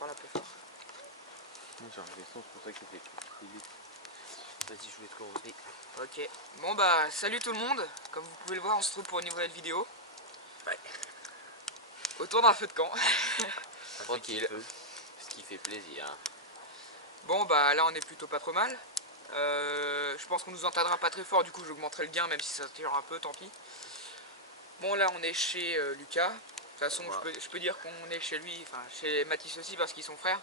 parle un peu fort. J'ai enlevé le son, c'est pour ça que c'était vite. Vas-y, je vais te commencer. Ok, bon bah salut tout le monde. Comme vous pouvez le voir, on se trouve pour une nouvelle vidéo. Ouais. Autour d'un feu de camp. Tranquille. Ce qui fait plaisir. Bon bah là on est plutôt pas trop mal. Je pense qu'on nous entendra pas très fort, du coup j'augmenterai le gain même si ça tire un peu, tant pis. Bon là on est chez Lucas. De toute façon je peux dire qu'on est chez lui, enfin chez Mathis aussi parce qu'ils sont frères.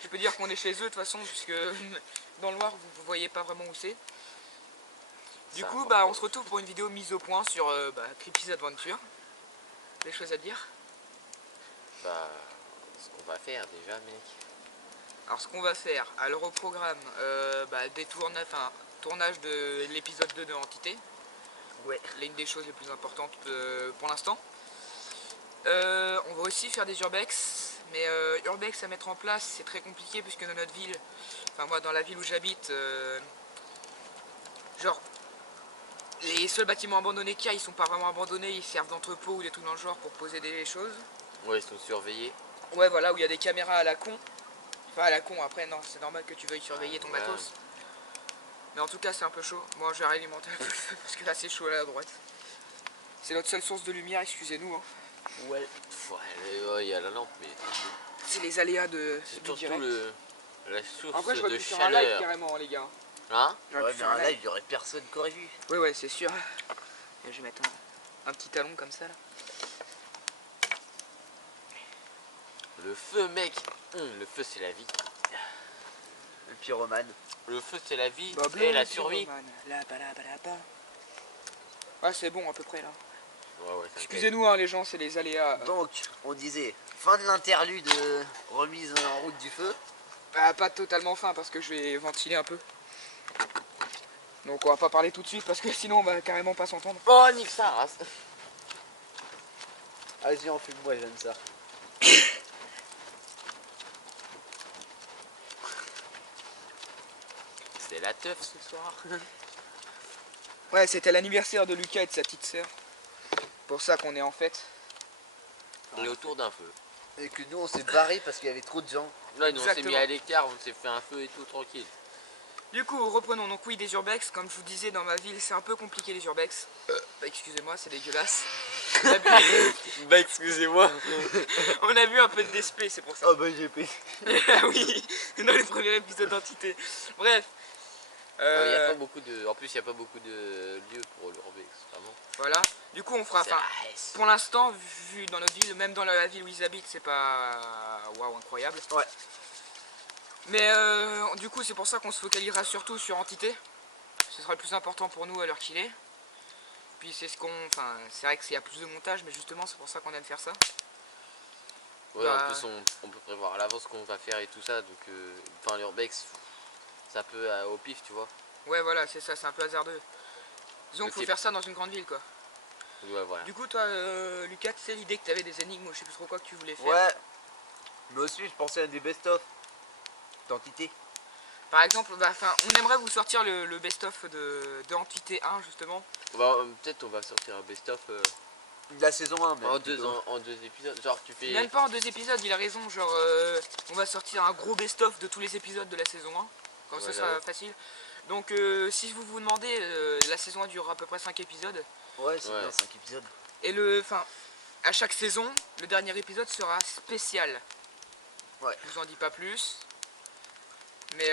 Je peux dire qu'on est chez eux de toute façon puisque dans le noir vous voyez pas vraiment où c'est. Du coup bah on se retrouve pour une vidéo mise au point sur Creepy's Adventure. Des choses à dire? Bah, ce qu'on va faire déjà, mec. Alors ce qu'on va faire, alors au programme, tournage de l'épisode 2 de Entité. Ouais. L'une des choses les plus importantes pour l'instant. On va aussi faire des urbex, mais urbex à mettre en place c'est très compliqué puisque dans notre ville, enfin moi dans la ville où j'habite, genre les seuls bâtiments abandonnés qu'il y a, ils sont pas vraiment abandonnés, ils servent d'entrepôt ou des trucs dans le genre pour poser des choses. Ouais, ils sont surveillés. Ouais voilà, où il y a des caméras à la con. Enfin à la con, après non, c'est normal que tu veuilles surveiller ton matos. Mais en tout cas c'est un peu chaud. Moi je vais réalimenter un peu le feu parce que là c'est chaud à la droite. C'est notre seule source de lumière, excusez-nous. Hein. Ouais. Ouais, il y a la lampe, mais C'est les aléas de c'est du surtout direct. la source Après je de pu faire un live chaleur. carrément les gars. Hein? Ouais, mais un live, il y aurait personne qui aurait vu. Ouais, c'est sûr. Et je vais mettre un petit talon comme ça là. Le feu, mec. Le feu, c'est la vie. Le pyromane. Le feu, c'est la vie Bah, et la survie. Ouais, c'est bon à peu près là. Ouais, Excusez-nous hein, les gens, c'est les aléas. Donc, on disait, fin de l'interlude, remise en route du feu. Bah, pas totalement fin parce que je vais ventiler un peu. Donc on va pas parler tout de suite parce que sinon on va carrément pas s'entendre. Oh, nique sa race. Vas-y, en fume-moi, j'aime ça. C'est la teuf ce soir. Ouais, c'était l'anniversaire de Lucas et de sa petite sœur. Pour ça qu'on est en fête. On est autour d'un feu. Et que nous, on s'est barré parce qu'il y avait trop de gens. Là, nous, on s'est mis à l'écart, on s'est fait un feu et tout tranquille. Du coup, reprenons. Donc oui, des urbex. Comme je vous disais, dans ma ville, c'est un peu compliqué les urbex. Bah, excusez-moi, c'est dégueulasse. Bah, excusez-moi. On a vu un peu de DSP, c'est pour ça. Oh bah j'ai payé. Ah oui, dans les premiers épisodes d'Entité. Bref. Y a pas beaucoup de... En plus, il n'y a pas beaucoup de lieux pour l'urbex, vraiment. Voilà. Du coup, on fera... Enfin, pour l'instant, vu dans notre ville, même dans la ville où ils habitent, c'est pas... Waouh, incroyable. Ouais. Mais du coup, c'est pour ça qu'on se focalisera surtout sur Entité. Ce sera le plus important pour nous à l'heure qu'il est. Puis c'est ce qu'on... Enfin, c'est vrai qu'il y a plus de montage, mais justement, c'est pour ça qu'on aime faire ça. Ouais, Bah... en plus, on peut prévoir à l'avance ce qu'on va faire et tout ça. Donc, enfin, l'urbex, ça peut au pif, tu vois. Ouais, voilà, c'est ça, c'est un peu hasardeux. Disons qu'il faut faire ça dans une grande ville, quoi. Ouais, voilà. Du coup, toi, Lucas, tu sais l'idée que tu avais des énigmes ou je sais plus trop quoi que tu voulais faire. Ouais. Mais aussi, je pensais à des best-of d'Entité. Par exemple, bah, on aimerait vous sortir le best-of de Entité 1, justement. Bah, peut-être on va sortir un best-of De la saison 1, même. en deux épisodes. Genre, tu fais... Même pas en 2 épisodes, il a raison. Genre, on va sortir un gros best-of de tous les épisodes de la saison 1. Comme ça sera facile. Donc, si vous vous demandez, la saison 1 durera à peu près 5 épisodes. Ouais, c'est bien 5 épisodes. Et à chaque saison, le dernier épisode sera spécial. Ouais. Je vous en dis pas plus. Mais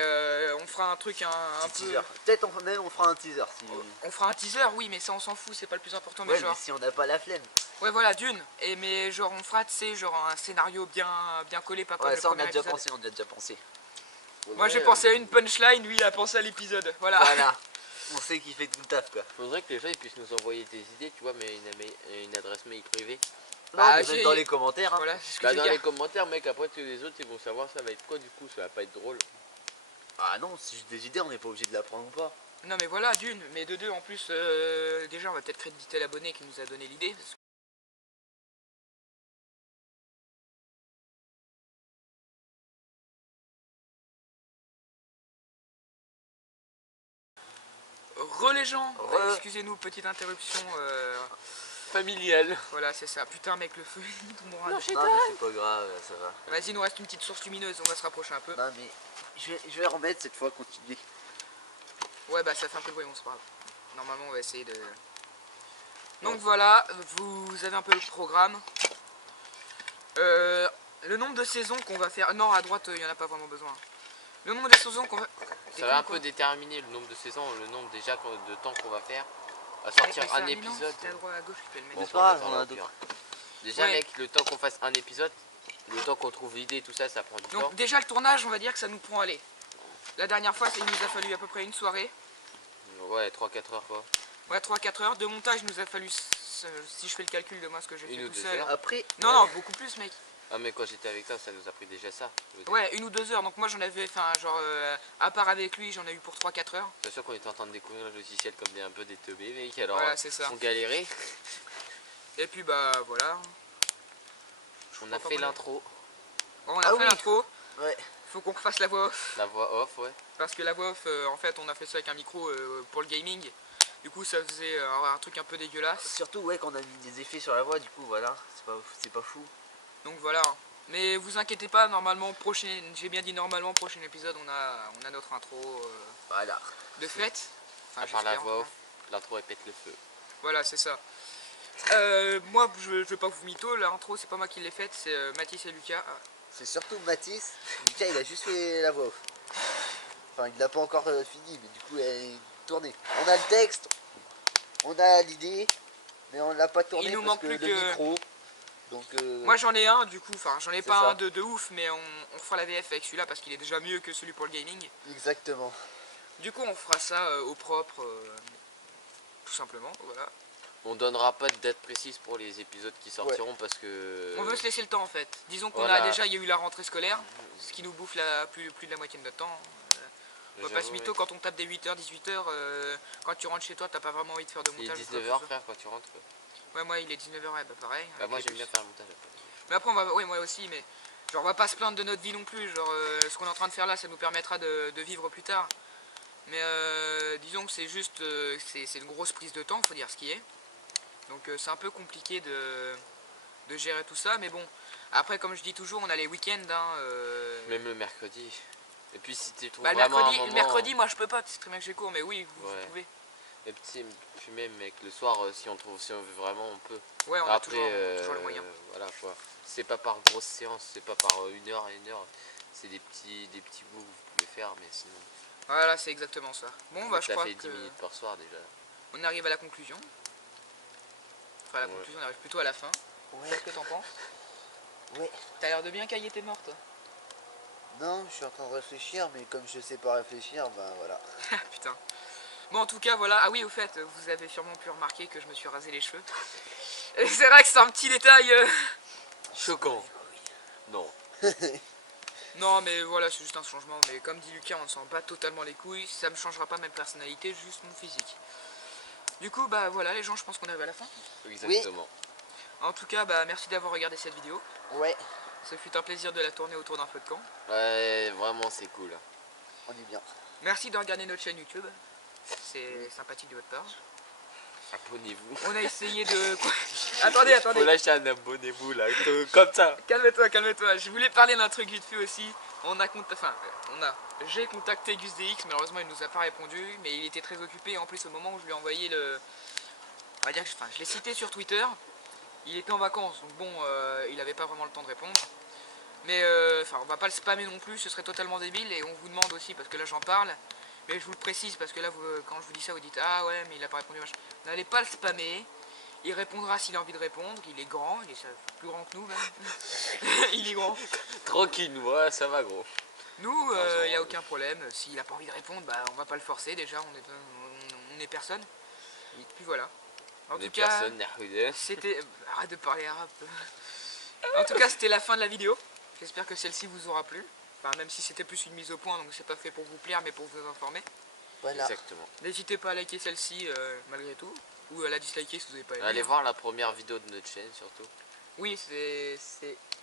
on fera un truc un peu... Peut-être même on fera un teaser. Si... On fera un teaser, oui, mais ça on s'en fout, c'est pas le plus important. Ouais, mais si on n'a pas la flemme. Ouais, voilà, d'une. Mais genre on fera, tu sais, genre un scénario bien collé, pas comme ouais, le ça on premier a déjà épisode. pensé, on a déjà pensé. Moi j'ai pensé à une punchline, lui il a pensé à l'épisode. Voilà. Voilà. On sait qu'il fait tout le taf, quoi. Faudrait que les gens ils puissent nous envoyer des idées, tu vois, mais une adresse mail privée. Bah, même dans les commentaires. Hein. Voilà, c'est ce que Bah, je dans veux les dire. commentaires, mec, après les autres ils vont savoir ça va être quoi, du coup ça va pas être drôle. Ah non, si j'ai des idées, on n'est pas obligé de la prendre ou pas. Non mais voilà, d'une, mais de deux en plus, déjà on va peut-être créditer l'abonné qui nous a donné l'idée. Les gens, excusez-nous, petite interruption. familial. Voilà, c'est ça. Putain, mec, le feu, il tombe en Non, rade. chez Non, toi. mais c'est pas grave, ça va. Vas-y, il nous reste une petite source lumineuse, on va se rapprocher un peu. Non, mais je vais remettre cette fois, continuer. Ouais, bah ça fait un peu de bruit, on se parle. Normalement, on va essayer de... Donc voilà, vous avez un peu le programme. Le nombre de saisons qu'on va faire... Non, à droite, il n'y en a pas vraiment besoin. Le nombre de saisons qu'on va... Ça va un peu déterminer le nombre de saisons, le nombre déjà de temps qu'on va faire. À sortir un épisode. C'était à droite, à gauche, tu peux le mettre. Bon, C'est pas grave, on on va a le faire. d'autres. Déjà, Ouais. mec, le temps qu'on fasse un épisode, le temps qu'on trouve l'idée, tout ça, ça prend du temps. Donc déjà, le tournage, on va dire que ça nous prend, allez. La dernière fois, il nous a fallu à peu près une soirée. Ouais, 3-4 heures quoi. Ouais, 3-4 heures. De montage, il nous a fallu, si je fais le calcul de moi, ce que j'ai Une fait ou tout deux seul. heures. Après, Non, non, beaucoup plus, mec. Ah, mais quand j'étais avec toi, ça nous a pris déjà ça. je veux dire. Ouais, 1 ou 2 heures. Donc moi, j'en avais, enfin, genre, à part avec lui, j'en ai eu pour 3-4 heures. C'est sûr qu'on était en train de découvrir le logiciel comme un peu des teubés, mec. Alors, Voilà, c'est ça. on galérait. Et puis, bah, voilà. On a fait l'intro, Bon, on a Ah fait oui. l'intro. ouais. Faut qu'on refasse la voix off. la voix off, ouais. Parce que la voix off, en fait, on a fait ça avec un micro pour le gaming. Du coup, ça faisait un truc un peu dégueulasse. Surtout, ouais, qu'on a mis des effets sur la voix, du coup, voilà. C'est pas fou. Donc voilà. Mais vous inquiétez pas, normalement, j'ai bien dit normalement, prochain épisode, on a notre intro Voilà. de fête. Enfin, À part la j'espère, voix hein. off, l'intro elle pète le feu. Voilà, c'est ça. Moi, je veux pas vous mytho, l'intro, c'est pas moi qui l'ai faite, c'est Mathis et Lucas. Ah, C'est surtout Mathis. Lucas, il a juste fait la voix off. Enfin, il l'a pas encore fini, mais du coup, elle est tournée. On a le texte, on a l'idée, mais on l'a pas tourné Il nous parce manque que plus le que- micro. Donc, Moi j'en ai un du coup, enfin j'en ai C'est pas ça. un de ouf, mais on fera la VF avec celui-là parce qu'il est déjà mieux que celui pour le gaming. exactement. Du coup on fera ça au propre, tout simplement, voilà. On donnera pas de date précise pour les épisodes qui sortiront parce que. On veut se laisser le temps en fait. Disons qu'on voilà. a déjà, il y a eu la rentrée scolaire, ce qui nous bouffe plus de la moitié de notre temps. On va pas se J'avoue, mytho, ouais. quand on tape des 8h, 18h, quand tu rentres chez toi, t'as pas vraiment envie de faire de Il est montage. 19h, frère, quand tu rentres. Quoi. Ouais, moi il est 19h, ouais, bah pareil. Bah, avec moi les j'aime bus. bien faire le montage après. Mais après, ouais, moi aussi, mais genre, on va pas se plaindre de notre vie non plus. Genre, ce qu'on est en train de faire là, ça nous permettra de vivre plus tard. Mais disons que c'est juste, c'est une grosse prise de temps, faut dire ce qui est. Donc c'est un peu compliqué de gérer tout ça, mais bon. Après, comme je dis toujours, on a les week-ends. Hein, Même le mercredi. Et puis si tu trouves bah, le vraiment mercredi, un moment... le mercredi, moi je peux pas, c'est très bien que j'ai cours, mais oui, vous Ouais. pouvez. Et puis même mec, le soir, si on veut vraiment, on peut. Ouais, on a Après, toujours le moyen. voilà quoi. C'est pas par grosse séance, c'est pas par 1 heure et 1 heure. C'est des petits bouts que vous pouvez faire, mais sinon. Voilà, c'est exactement ça. Bon, bah je ça crois fait que 10 minutes par soir déjà. on arrive à la conclusion. Enfin, à la Ouais. conclusion, on arrive plutôt à la fin. Ouais. Qu'est-ce que t'en penses? Ouais. T'as l'air de bien cailler tes morts, toi. Non, je suis en train de réfléchir, mais comme je sais pas réfléchir, bah voilà. Putain. Bon, en tout cas, voilà. Ah oui, au fait, vous avez sûrement pu remarquer que je me suis rasé les cheveux. Et c'est vrai que c'est un petit détail. Choquant. Non. Non, mais voilà, c'est juste un changement. Mais comme dit Lucas, on ne sent pas totalement les couilles. Ça me changera pas ma personnalité, juste mon physique. Du coup, bah voilà, les gens, je pense qu'on arrive à la fin. Exactement. En tout cas, bah merci d'avoir regardé cette vidéo. Ouais, Ce fut un plaisir de la tourner autour d'un feu de camp. Ouais, vraiment c'est cool. on est bien. Merci de regarder notre chaîne YouTube. C'est sympathique de votre part. Abonnez-vous. On a essayé de... Quoi attendez. Faut lâcher un abonnez-vous là, comme ça. Calme-toi. Je voulais parler d'un truc vite fait aussi. J'ai contacté GusDX, malheureusement il nous a pas répondu, mais il était très occupé. En plus, au moment où je lui ai envoyé le... On va dire que je l'ai cité sur Twitter. Il était en vacances, donc bon, il avait pas vraiment le temps de répondre. Mais on va pas le spammer non plus, ce serait totalement débile. Et on vous demande aussi, parce que là j'en parle, mais je vous le précise, parce que là, quand je vous dis ça, vous dites ah ouais, mais il a pas répondu, machin. N'allez pas le spammer. Il répondra s'il a envie de répondre. Il est grand, il est plus grand que nous même. Il est grand. Tranquille, ouais, ça va gros. Nous, il n'y a aucun problème. S'il a pas envie de répondre, bah on va pas le forcer déjà. On est personne. Et puis voilà. En On est tout cas, personne, Nerhude. c'était... Arrête de parler arabe. En tout cas, c'était la fin de la vidéo. J'espère que celle-ci vous aura plu. Enfin, même si c'était plus une mise au point, donc c'est pas fait pour vous plaire, mais pour vous informer. Voilà. Exactement. N'hésitez pas à liker celle-ci malgré tout. Ou à la disliker si vous n'avez pas aimé. Allez voir la première vidéo de notre chaîne surtout. Oui, c'est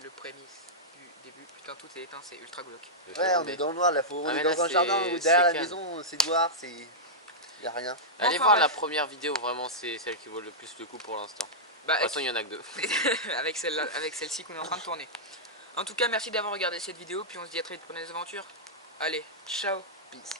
le prémisse du début. Putain, tout est éteint, c'est ultra glauque. Le Ouais, fameux on est mec. dans le noir, là, on Ah, est mais dans là, un jardin c'est ou derrière la calme. maison, c'est noir, c'est... Y a rien. Allez Enfin, voir la bref. première vidéo, vraiment c'est celle qui vaut le plus le coup pour l'instant. Bah, De toute façon, il y en a que 2. avec celle-ci qu'on est en train de tourner. En tout cas, merci d'avoir regardé cette vidéo, puis on se dit à très vite pour des aventures. Allez, ciao. Peace.